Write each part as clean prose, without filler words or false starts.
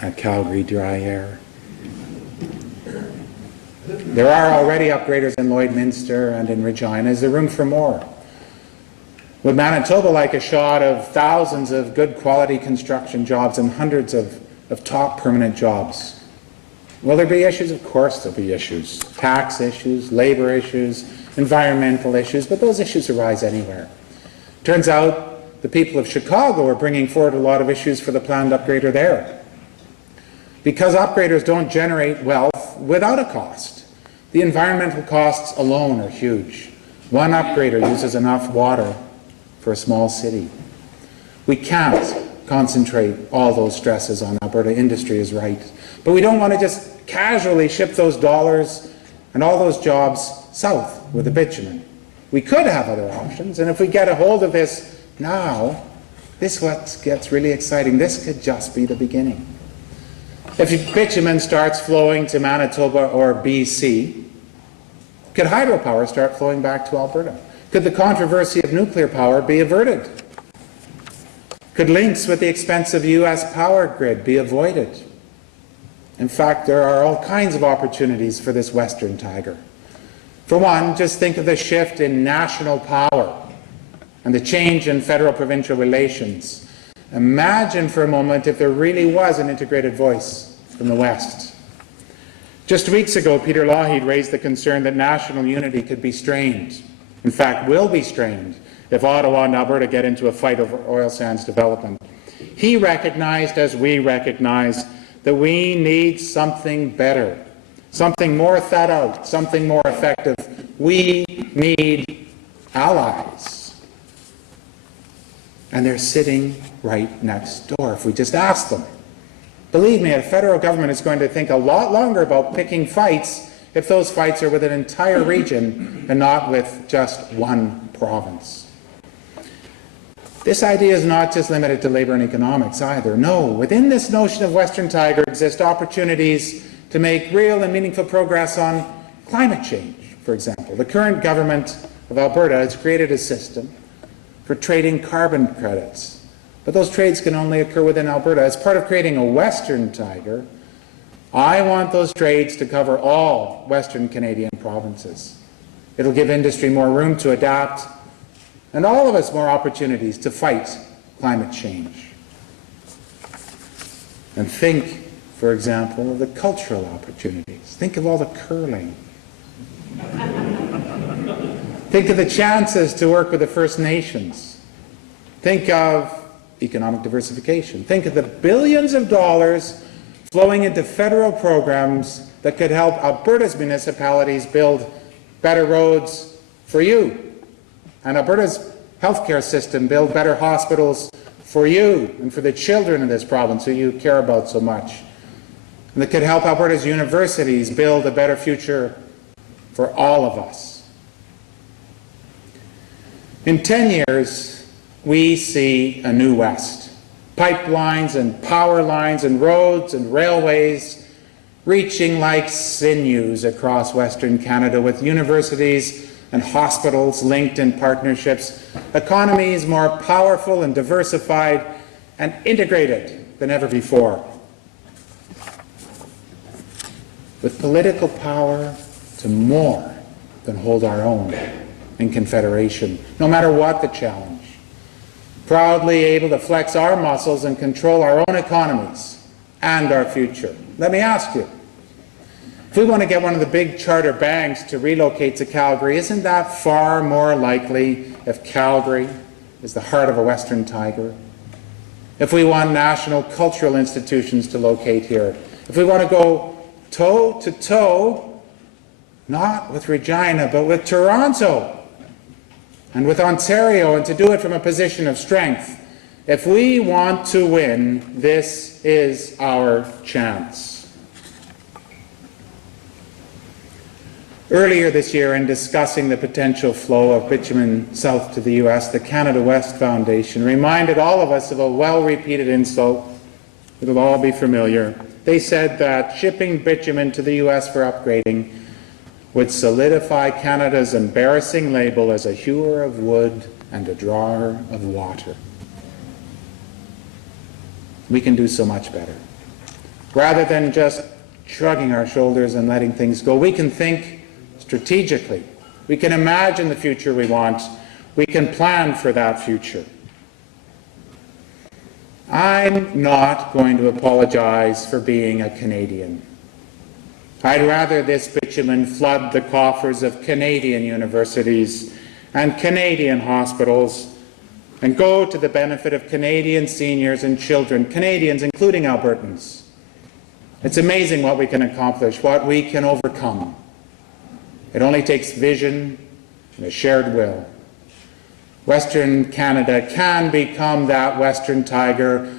at Calgary Dry Air. There are already upgraders in Lloydminster and in Regina. Is there room for more? Would Manitoba like a shot of thousands of good quality construction jobs and hundreds of top permanent jobs? Will there be issues? Of course there'll be issues. Tax issues, labor issues, environmental issues, but those issues arise anywhere. Turns out the people of Chicago are bringing forward a lot of issues for the planned upgrader there. Because upgraders don't generate wealth without a cost. The environmental costs alone are huge. One upgrader uses enough water for a small city. We can't concentrate all those stresses on Alberta. Industry is right. But we don't want to just casually ship those dollars and all those jobs south with the bitumen. We could have other options, and if we get a hold of this now, this is what gets really exciting. This could just be the beginning. If bitumen starts flowing to Manitoba or BC, could hydropower start flowing back to Alberta? Could the controversy of nuclear power be averted? Could links with the expensive U.S. power grid be avoided? In fact, there are all kinds of opportunities for this Western Tiger. For one, just think of the shift in national power and the change in federal-provincial relations. Imagine for a moment if there really was an integrated voice from the West. Just weeks ago, Peter Lougheed raised the concern that national unity could be strained. In fact, will be strained if Ottawa and Alberta get into a fight over oil sands development. He recognized, as we recognize, that we need something better, something more thought out, something more effective. We need allies. And they're sitting right next door if we just ask them. Believe me, a federal government is going to think a lot longer about picking fights if those fights are with an entire region and not with just one province. This idea is not just limited to labour and economics either. No, within this notion of Western Tiger exist opportunities to make real and meaningful progress on climate change, for example. The current government of Alberta has created a system for trading carbon credits. But those trades can only occur within Alberta. As part of creating a Western Tiger, I want those trades to cover all Western Canadian provinces. It'll give industry more room to adapt, and all of us more opportunities to fight climate change. And think, for example, of the cultural opportunities. Think of all the curling. Think of the chances to work with the First Nations. Think of economic diversification. Think of the billions of dollars flowing into federal programs that could help Alberta's municipalities build better roads for you, and Alberta's healthcare system build better hospitals for you and for the children in this province who you care about so much, and that could help Alberta's universities build a better future for all of us. In 10 years, we see a new West. Pipelines and power lines and roads and railways reaching like sinews across Western Canada, with universities and hospitals linked in partnerships, economies more powerful and diversified and integrated than ever before, with political power to more than hold our own in Confederation, no matter what the challenge. Proudly able to flex our muscles and control our own economies and our future. Let me ask you, if we want to get one of the big charter banks to relocate to Calgary, isn't that far more likely if Calgary is the heart of a Western Tiger? If we want national cultural institutions to locate here, if we want to go toe to toe, not with Regina, but with Toronto, and with Ontario, and to do it from a position of strength. If we want to win, this is our chance. Earlier this year, in discussing the potential flow of bitumen south to the U.S., the Canada West Foundation reminded all of us of a well-repeated insult. It'll all be familiar. They said that shipping bitumen to the U.S. for upgrading would solidify Canada's embarrassing label as a hewer of wood and a drawer of water. We can do so much better. Rather than just shrugging our shoulders and letting things go, we can think strategically. We can imagine the future we want. We can plan for that future. I'm not going to apologize for being a Canadian. I'd rather this bitumen flood the coffers of Canadian universities and Canadian hospitals and go to the benefit of Canadian seniors and children, Canadians, including Albertans. It's amazing what we can accomplish, what we can overcome. It only takes vision and a shared will. Western Canada can become that Western tiger,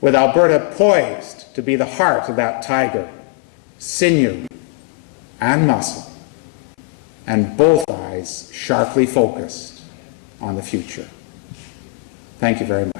with Alberta poised to be the heart of that tiger, sinew and muscle, and both eyes sharply focused on the future. Thank you very much.